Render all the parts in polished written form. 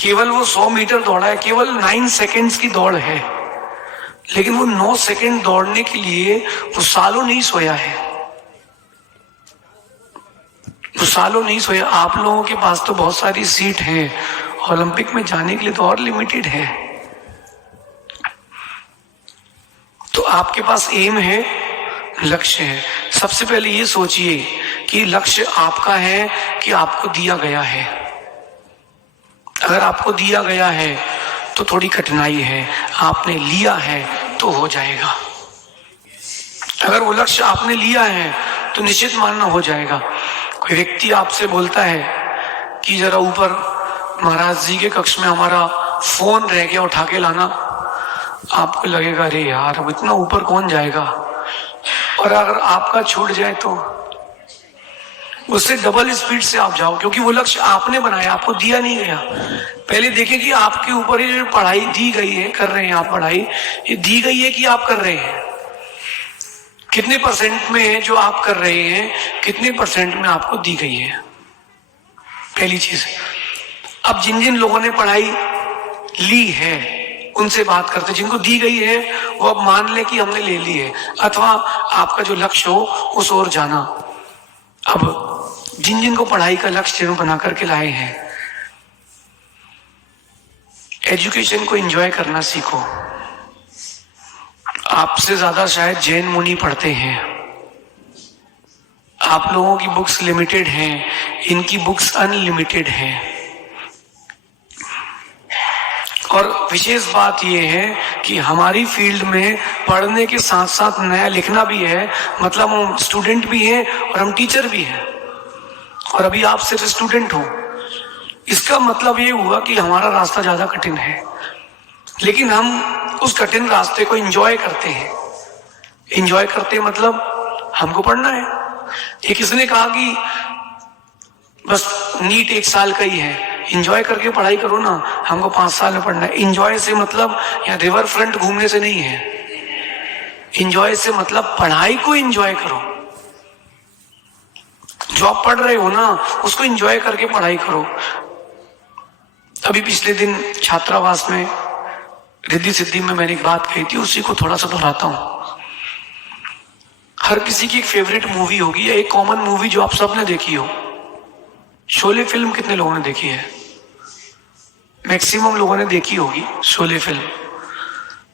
केवल वो 100 मीटर दौड़ा है, केवल 9 सेकेंड्स की दौड़ है, लेकिन वो 9 सेकेंड दौड़ने के लिए वो सालों नहीं सोया है, वो सालों नहीं सोया। आप लोगों के पास तो बहुत सारी सीट है, ओलंपिक में जाने के लिए तो और लिमिटेड है। तो आपके पास एम है, लक्ष्य है। सबसे पहले ये सोचिए कि लक्ष्य आपका है कि आपको दिया गया है। अगर आपको दिया गया है तो थोड़ी कठिनाई है, आपने लिया है तो हो जाएगा। अगर वो लक्ष्य आपने लिया है तो निश्चित मानना हो जाएगा। कोई व्यक्ति आपसे बोलता है कि जरा ऊपर महाराज जी के कक्ष में हमारा फोन रह गया, उठा के लाना, आपको लगेगा अरे यार अब इतना ऊपर कौन जाएगा। और अगर आपका छूट जाए तो उससे डबल स्पीड से आप जाओ, क्योंकि वो लक्ष्य आपने बनाया, आपको दिया नहीं गया। पहले देखें कि आपके ऊपर ये पढ़ाई दी गई है, कर रहे हैं आप पढ़ाई, ये दी गई है कि आप कर रहे हैं, कितने परसेंट में है जो आप कर रहे हैं, कितने परसेंट में आपको दी गई है, पहली चीज। अब जिन जिन लोगों ने पढ़ाई ली है उनसे बात करते, जिनको दी गई है वो अब मान ले कि हमने ले ली है, अथवा आपका जो लक्ष्य हो उस ओर जाना। अब जिन जिन को पढ़ाई का लक्ष्य बना करके लाए हैं, एजुकेशन को एंजॉय करना सीखो। आपसे ज्यादा शायद जैन मुनि पढ़ते हैं, आप लोगों की बुक्स लिमिटेड हैं, इनकी बुक्स अनलिमिटेड हैं। और विशेष बात यह है कि हमारी फील्ड में पढ़ने के साथ साथ नया लिखना भी है, मतलब हम स्टूडेंट भी हैं और हम टीचर भी हैं। और अभी आप सिर्फ स्टूडेंट हो, इसका मतलब ये हुआ कि हमारा रास्ता ज्यादा कठिन है, लेकिन हम उस कठिन रास्ते को एंजॉय करते हैं। एंजॉय करते मतलब हमको पढ़ना है। ये किसने कहा कि बस नीट 1 साल का ही है, एंजॉय करके पढ़ाई करो ना, हमको 5 साल में पढ़ना है। एंजॉय से मतलब यहाँ रिवर फ्रंट घूमने से नहीं है, एंजॉय से मतलब पढ़ाई को एंजॉय करो। जो आप पढ़ रहे हो ना उसको एंजॉय करके पढ़ाई करो। अभी पिछले दिन छात्रावास में रिद्धि सिद्धि में मैंने एक बात कही थी, उसी को थोड़ा सा दोहराता हूं। हर किसी की एक फेवरेट मूवी होगी या एक कॉमन मूवी जो आप सबने देखी हो। शोले फिल्म कितने लोगों ने देखी है? मैक्सिमम लोगों ने देखी होगी शोले फिल्म।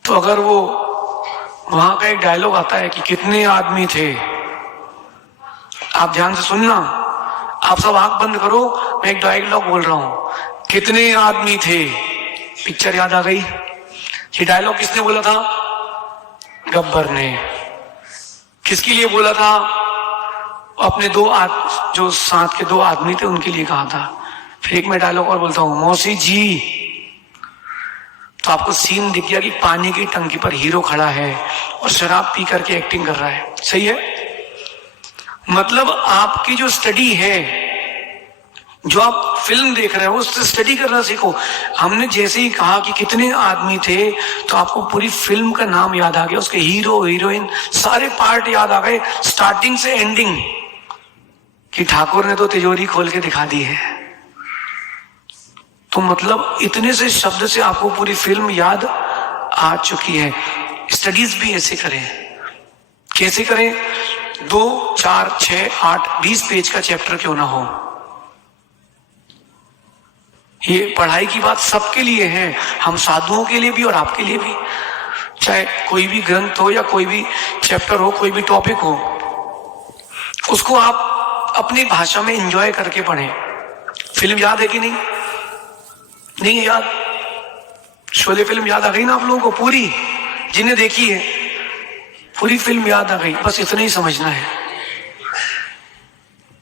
तो अगर वो वहां का एक डायलॉग आता है कि कितने आदमी थे, आप ध्यान से सुनना, आप सब आंख बंद करो, मैं एक डायलॉग बोल रहा हूं, कितने आदमी थे, पिक्चर याद आ गई। ये डायलॉग किसने बोला था? गब्बर ने। किसके लिए बोला था? अपने जो साथ के 2 आदमी थे उनके लिए कहा था। फिर एक मैं डायलॉग और बोलता हूं, मौसी जी। तो आपको सीन दिख गया कि पानी की टंकी पर हीरो खड़ा है और शराब पी करके एक्टिंग कर रहा है, सही है। मतलब आपकी जो स्टडी है, जो आप फिल्म देख रहे हो उससे स्टडी करना सीखो। हमने जैसे ही कहा कि कितने आदमी थे तो आपको पूरी फिल्म का नाम याद आ गया, उसके हीरो हीरोइन सारे पार्ट याद आ गए, स्टार्टिंग से एंडिंग, कि ठाकुर ने तो तिजोरी खोल के दिखा दी है। तो मतलब इतने से शब्द से आपको पूरी फिल्म याद आ चुकी है। स्टडीज भी ऐसे करें। कैसे करें? 2, 4, 6, 8, 20 पेज का चैप्टर क्यों ना हो। ये पढ़ाई की बात सबके लिए है, हम साधुओं के लिए भी और आपके लिए भी। चाहे कोई भी ग्रंथ हो या कोई भी चैप्टर हो, कोई भी टॉपिक हो, उसको आप अपनी भाषा में एंजॉय करके पढ़ें। फिल्म याद है कि नहीं? नहीं याद? शोले फिल्म याद आ गई ना आप लोगों को पूरी? जिन्हें देखी है पूरी फिल्म याद आ गई, बस इतना ही समझना है।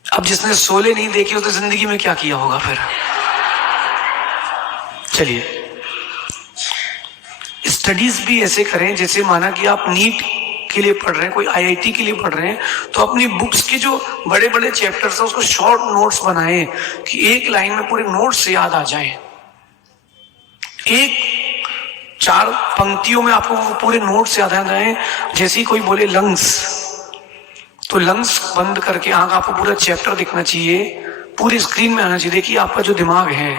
अब जिसने शोले नहीं देखी उसने जिंदगी में क्या किया होगा फिर? चलिए, स्टडीज भी ऐसे करें जैसे माना कि आप नीट के लिए पढ़ रहे हैं, कोई आईआईटी के लिए पढ़ रहे हैं, तो अपनी बुक्स के जो बड़े बड़े चैप्टर्स हैं उसको शॉर्ट नोट्स बनाएं कि एक लाइन में पूरे नोट्स से याद आ जाए। एक 4 पंक्तियों में आपको वो पूरे नोट्स याद आ जाए। जैसे ही कोई बोले लंग्स, तो लंग्स बंद करके आंख, आपको पूरा चैप्टर दिखना चाहिए, पूरी स्क्रीन में आना चाहिए। देखिए आपका जो दिमाग है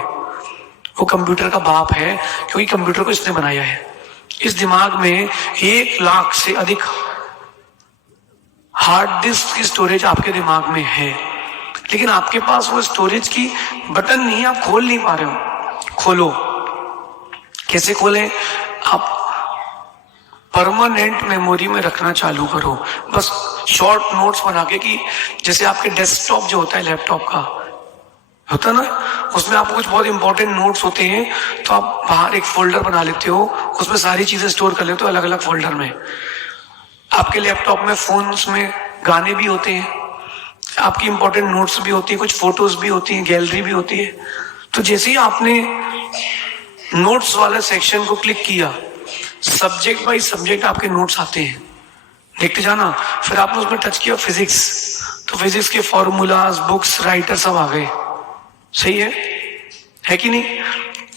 वो कंप्यूटर का बाप है, क्योंकि कंप्यूटर को इसने बनाया है। इस दिमाग में 1 लाख से अधिक हार्ड डिस्क की स्टोरेज आपके दिमाग में है, लेकिन आपके पास वो स्टोरेज की बटन नहीं है, आप खोल नहीं पा रहे हो। खोलो। कैसे खोलें? आप परमानेंट मेमोरी में रखना चालू करो, बस शॉर्ट नोट्स बना के, कि जैसे आपके डेस्कटॉप जो होता है लैपटॉप का होता है ना, उसमें आपको कुछ बहुत इंपॉर्टेंट नोट्स होते हैं, तो आप बाहर एक फोल्डर बना लेते हो, उसमें सारी चीजें स्टोर कर लेते हो अलग अलग फोल्डर में। आपके लैपटॉप में, फोन्स में गाने भी होते हैं, आपकी इंपॉर्टेंट नोट्स भी होती है, कुछ फोटोज भी होती हैं, गैलरी भी होती है। तो जैसे ही आपने नोट्स वाले सेक्शन को क्लिक किया, सब्जेक्ट बाय सब्जेक्ट आपके नोट्स आते हैं, देखते जाना। फिर आपने उसमें टच किया फिजिक्स, तो फिजिक्स के फॉर्मूलाज, बुक्स, राइटर सब आ गए। सही है कि नहीं?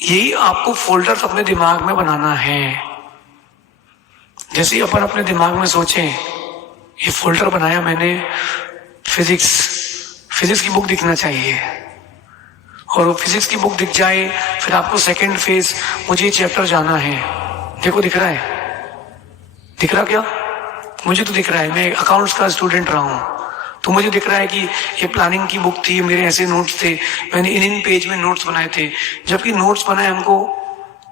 यही आपको फोल्डर्स अपने दिमाग में बनाना है। जैसे ही अपन अपने दिमाग में सोचें, ये फोल्डर बनाया मैंने, फिजिक्स की बुक दिखना चाहिए, और वो फिजिक्स की बुक दिख जाए, फिर आपको सेकंड फेज, मुझे चैप्टर जाना है। देखो दिख रहा है? दिख रहा क्या? मुझे तो दिख रहा है, मैं अकाउंट्स का स्टूडेंट रहा हूं, तो मुझे दिख रहा है कि ये प्लानिंग की बुक थी, मेरे ऐसे नोट्स थे, मैंने इन पेज में नोट्स बनाए थे। जबकि नोट्स बनाए हमको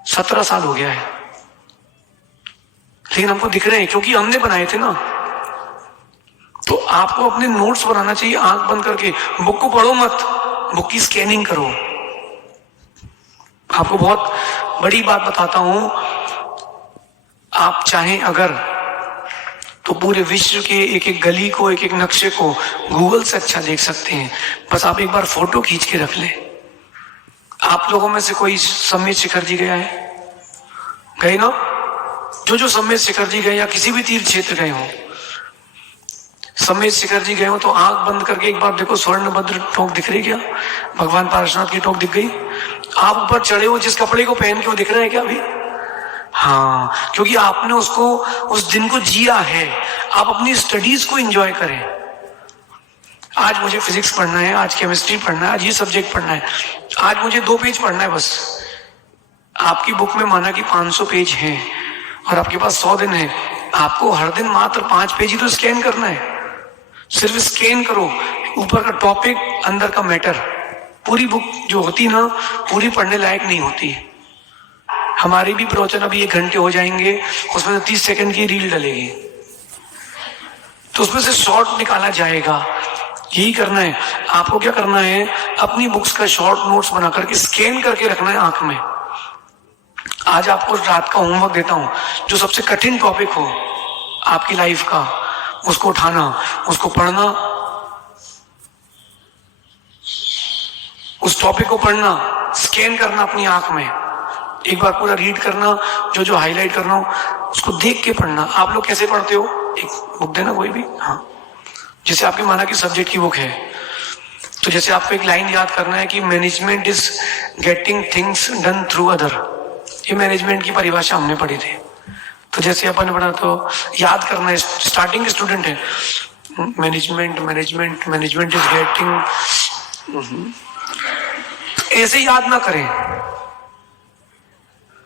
17 साल हो गया है, लेकिन हमको दिख रहे हैं क्योंकि हमने बनाए थे ना। तो आपको अपने नोट्स बनाना चाहिए आंख बंद करके। बुक को पढ़ो मत, बुक की स्कैनिंग करो। आपको बहुत बड़ी बात बताता हूं, आप चाहें अगर तो पूरे विश्व के एक एक गली को, एक एक नक्शे को गूगल से अच्छा देख सकते हैं। बस आप एक बार फोटो खींच के रख ले। आप लोगों में से कोई समेत शिखर जी गया है? गए ना? जो समेत शिखर जी गए या किसी भी तीर्थ क्षेत्र गए हो, समेत शिखर जी गए हो, तो आंख बंद करके एक बार देखो, स्वर्णभद्र टोक दिख रही क्या? भगवान पार्श्वनाथ की टोक दिख गई? आप ऊपर चढ़े हो जिस कपड़े को पहन के, वो दिख रहा है क्या अभी? हाँ, क्योंकि आपने उसको, उस दिन को जिया है। आप अपनी स्टडीज को एंजॉय करें। आज मुझे फिजिक्स पढ़ना है, आज केमिस्ट्री पढ़ना है, आज ये सब्जेक्ट पढ़ना है, आज मुझे 2 पेज पढ़ना है बस। आपकी बुक में माना कि 500 पेज हैं और आपके पास 100 दिन है, आपको हर दिन मात्र 5 पेज ही तो स्कैन करना है। सिर्फ स्कैन करो, ऊपर का टॉपिक, अंदर का मैटर। पूरी बुक जो होती ना, पूरी पढ़ने लायक नहीं होती। हमारी भी प्रवचन अभी 1 घंटे हो जाएंगे, उसमें 30 सेकंड की रील डलेगी, तो उसमें से शॉर्ट निकाला जाएगा। यही करना है आपको। क्या करना है? अपनी बुक्स का शॉर्ट नोट्स बना करके स्कैन करके रखना है आंख में। आज आपको रात का होमवर्क देता हूं, जो सबसे कठिन टॉपिक हो आपकी लाइफ का, उसको उठाना, उसको पढ़ना, उस टॉपिक को पढ़ना, स्कैन करना अपनी आंख में, एक बार पूरा रीड करना, जो हाईलाइट करना हो उसको देख के पढ़ना। आप लोग कैसे पढ़ते हो? एक बुक देना कोई भी, हाँ, जैसे आपके माना कि सब्जेक्ट की बुक है, तो जैसे आपको एक लाइन याद करना है कि management is getting things done through other. ये मैनेजमेंट की परिभाषा हमने पढ़ी थी, तो जैसे अपन ने पढ़ा तो याद करना है। स्टार्टिंग के स्टूडेंट है, मैनेजमेंट इज गेटिंग, ऐसे याद ना करें।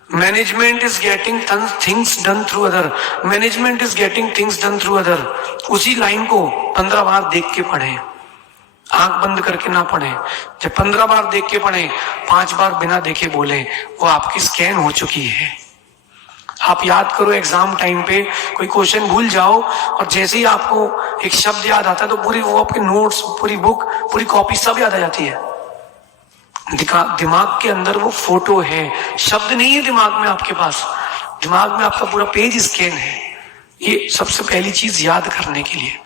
Management is getting things done through other, management is getting things done through other. उसी लाइन को 15 बार देख के पढ़ें, आंख बंद करके ना पढ़ें। जब 15 बार देख के पढ़ें, 5 बार बिना देखे बोले, वो आपकी स्कैन हो चुकी है। आप याद करो, एग्जाम टाइम पे कोई क्वेश्चन भूल जाओ और जैसे ही आपको एक शब्द याद आता है तो पूरी वो आपके नोट्स, पूरी बुक, पूरी कॉपी सब याद आ जाती है। दिमाग के अंदर वो फोटो है, शब्द नहीं है दिमाग में आपके पास। दिमाग में आपका पूरा पेज स्कैन है। ये सबसे पहली चीज याद करने के लिए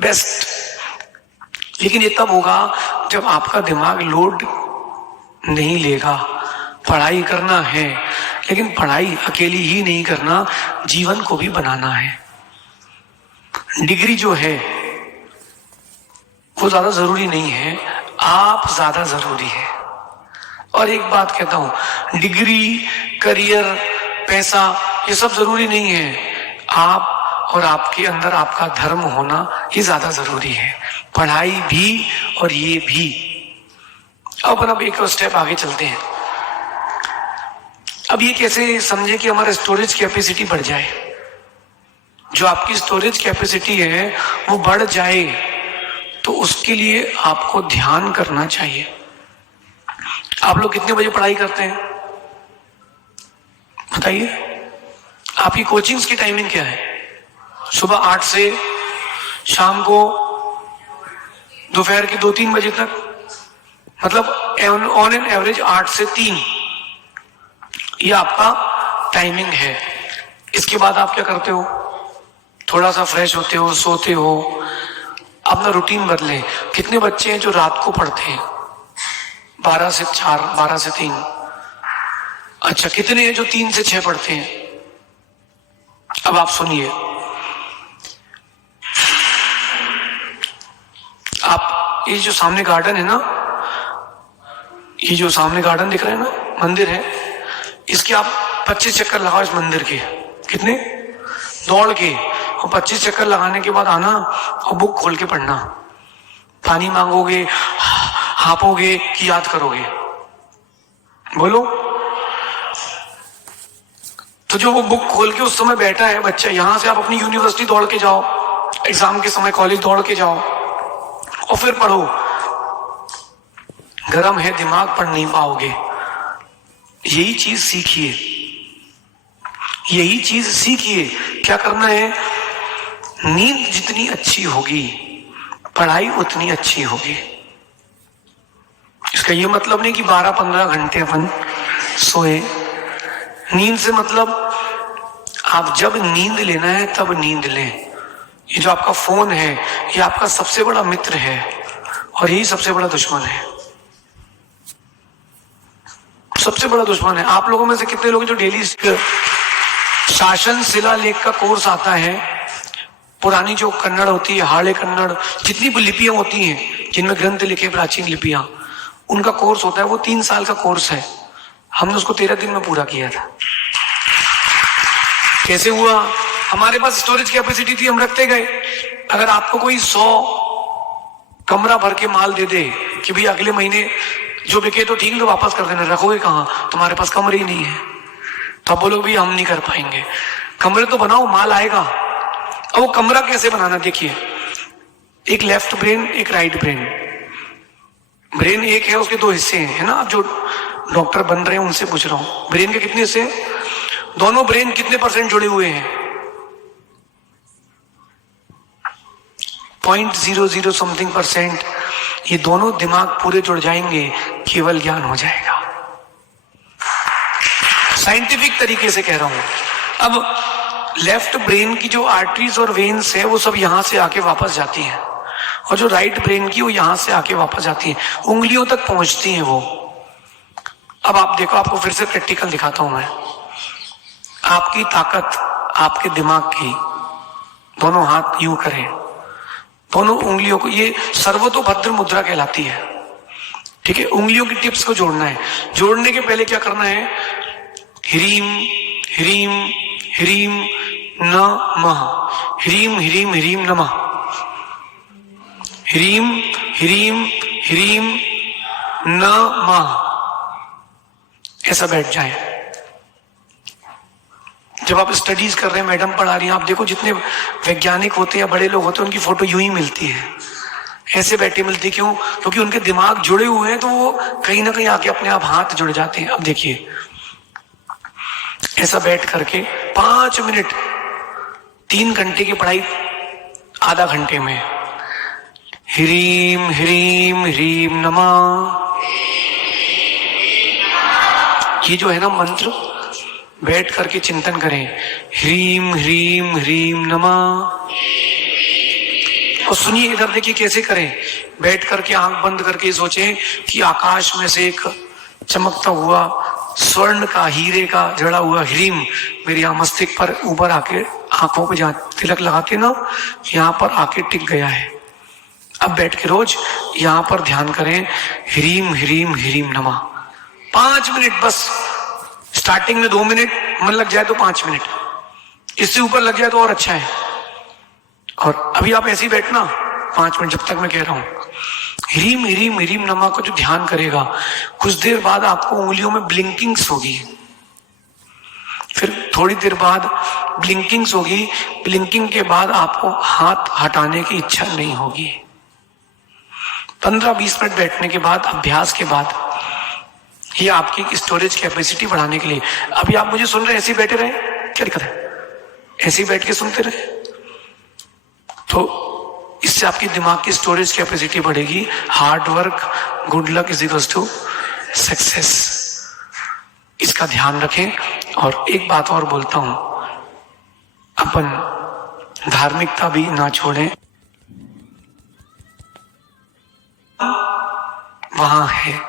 बेस्ट। लेकिन ये तब होगा जब आपका दिमाग लोड नहीं लेगा। पढ़ाई करना है, लेकिन पढ़ाई अकेली ही नहीं करना, जीवन को भी बनाना है। डिग्री जो है वो ज्यादा जरूरी नहीं है, आप ज्यादा जरूरी है। और एक बात कहता हूं, डिग्री, करियर, पैसा, ये सब जरूरी नहीं है। आप और आपके अंदर आपका धर्म होना ये ज्यादा जरूरी है। पढ़ाई भी और ये भी। अब एक स्टेप आगे चलते हैं। अब ये कैसे समझे कि हमारा स्टोरेज कैपेसिटी बढ़ जाए? जो आपकी स्टोरेज कैपेसिटी है वो बढ़ जाए तो उसके लिए आपको ध्यान करना चाहिए। आप लोग कितने बजे पढ़ाई करते हैं बताइए? आपकी कोचिंग्स की टाइमिंग क्या है? सुबह 8 से शाम को दोपहर के 2-3 बजे तक, मतलब ऑन एन एवरेज 8 से 3 ये आपका टाइमिंग है। इसके बाद आप क्या करते हो? थोड़ा सा फ्रेश होते हो, सोते हो, अपना रूटीन बदलें। कितने बच्चे हैं जो रात को पढ़ते हैं 12 से 4, 12 से 3? अच्छा, कितने हैं जो 3 से 6 पढ़ते हैं? अब आप सुनिए, आप ये जो सामने गार्डन है ना, ये जो सामने गार्डन दिख रहा है ना, मंदिर है, इसके आप 25 चक्कर लगाओ इस मंदिर के। कितने? दौड़ के। और 25 चक्कर लगाने के बाद आना और बुक खोल के पढ़ना। पानी मांगोगे, हापोगे कि याद करोगे? बोलो। तो जो वो बुक खोल के उस समय बैठा है बच्चा, यहां से आप अपनी यूनिवर्सिटी दौड़ के जाओ, एग्जाम के समय कॉलेज दौड़ के जाओ और फिर पढ़ो। गरम है दिमाग, पढ़ नहीं पाओगे। यही चीज सीखिए, यही चीज सीखिए। क्या करना है? नींद जितनी अच्छी होगी पढ़ाई उतनी अच्छी होगी। इसका ये मतलब नहीं कि 12-15 घंटे अपन सोए। नींद से मतलब आप जब नींद लेना है तब नींद लें। ये जो आपका फोन है ये आपका सबसे बड़ा मित्र है और यही सबसे बड़ा दुश्मन है। सबसे बड़ा दुश्मन है। आप लोगों में से कितने लोग जो डेली शासन शिलालेख का कोर्स आता है, पुरानी जो कन्नड़ होती है, हाड़े कन्नड़, जितनी भी लिपियां होती हैं जिनमें ग्रंथ लिखे, प्राचीन लिपियां, उनका कोर्स होता है। वो 3 साल का कोर्स है। हमने उसको 13 दिन में पूरा किया था। कैसे हुआ? हमारे पास स्टोरेज कैपेसिटी थी, हम रखते गए। अगर आपको कोई 100 कमरा भर के माल दे दे कि भाई अगले महीने जो बिके तो ठीक है, तो वापस कर देना, रखोगे कहाँ? तुम्हारे पास कमरे ही नहीं है। तो आप बोलोगे भाई हम नहीं कर पाएंगे। कमरे तो बनाओ, माल आएगा। अब वो कमरा कैसे बनाना देखिए। एक लेफ्ट ब्रेन, एक राइट ब्रेन। ब्रेन एक है, उसके 2 हिस्से हैं, है ना? जो डॉक्टर बन रहे हैं उनसे पूछ रहा हूं, ब्रेन के कितने हिस्से हैं? दोनों ब्रेन कितने % जुड़े हुए हैं? 0.00 समथिंग %। ये दोनों दिमाग पूरे जुड़ जाएंगे, केवल ज्ञान हो जाएगा। साइंटिफिक तरीके से कह रहा हूं। अब लेफ्ट ब्रेन की जो आर्टरीज और वेन्स है वो सब यहां से आके वापस जाती हैं, और जो राइट ब्रेन की वो यहां से आके वापस जाती है, उंगलियों तक पहुंचती हैं वो। अब आप देखो, आपको फिर से प्रैक्टिकल दिखाता हूं मैं। आपकी ताकत, आपके दिमाग की, दोनों हाथ यूं करें, दोनों उंगलियों को, ये सर्वतोभद्र मुद्रा कहलाती है। ठीक है, उंगलियों की टिप्स को जोड़ना है। जोड़ने के पहले क्या करना है? ह्रीम ह्रीम ह्रीम नमः, ह्रीम ह्रीम ह्रीम नमः, ह्रीम ह्रीम ह्रीम नमः, ऐसा बैठ जाए। जब आप स्टडीज कर रहे हैं, मैडम पढ़ा रही हैं, आप देखो जितने वैज्ञानिक होते हैं, बड़े लोग होते हैं, उनकी फोटो यूं ही मिलती है, ऐसे बैठे मिलती। क्यों? क्योंकि उनके दिमाग जुड़े हुए हैं, तो वो कहीं ना कहीं आके अपने आप हाथ जुड़ जाते हैं। अब देखिए, ऐसा बैठ करके 5 मिनट, 3 घंटे की पढ़ाई आधा घंटे में। ह्रीम ह्रीम ह्रीम नमः, ये जो है ना मंत्र, बैठ करके चिंतन करें। ह्रीम ह्रीम ह्रीम नमः। और सुनिए, इधर देखिए कैसे करें। बैठ करके आंख बंद करके सोचें कि आकाश में से एक चमकता हुआ स्वर्ण का, हीरे का जड़ा हुआ ह्रीम मेरे यहाँ मस्तिष्क पर ऊपर आके, आंखों पे जहाँ तिलक लगाते ना, यहाँ पर आके टिक गया है। अब बैठ के रोज यहाँ पर ध्यान करें, ह्रीम ह्रीम ह्रीम नमः। 5 मिनट बस। स्टार्टिंग में 2 मिनट, मन लग जाए तो 5 मिनट, इससे ऊपर लग जाए तो और अच्छा है। और अभी आप ऐसे ही बैठना 5 मिनट, जब तक मैं कह रहा हूं। ह्रीम ह्रीम ह्रीम नमः को जो ध्यान करेगा, कुछ देर बाद आपको उंगलियों में ब्लिंकिंग्स होगी। फिर थोड़ी देर बाद ब्लिंकिंग्स होगी, ब्लिंकिंग के बाद आपको हाथ हटाने की इच्छा नहीं होगी। 15-20 मिनट बैठने के बाद, अभ्यास के बाद, ये आपकी स्टोरेज कैपेसिटी बढ़ाने के लिए। अभी आप मुझे सुन रहे हैं, ऐसे ही बैठे रहे, क्या दिक्कत है? ऐसे ही बैठ के सुनते रहे, तो इससे आपकी दिमाग की स्टोरेज कैपेसिटी बढ़ेगी। Hard work, good luck is equals to success. इसका ध्यान रखें। और एक बात और बोलता हूं, अपन धार्मिकता भी ना छोड़ें, वहां है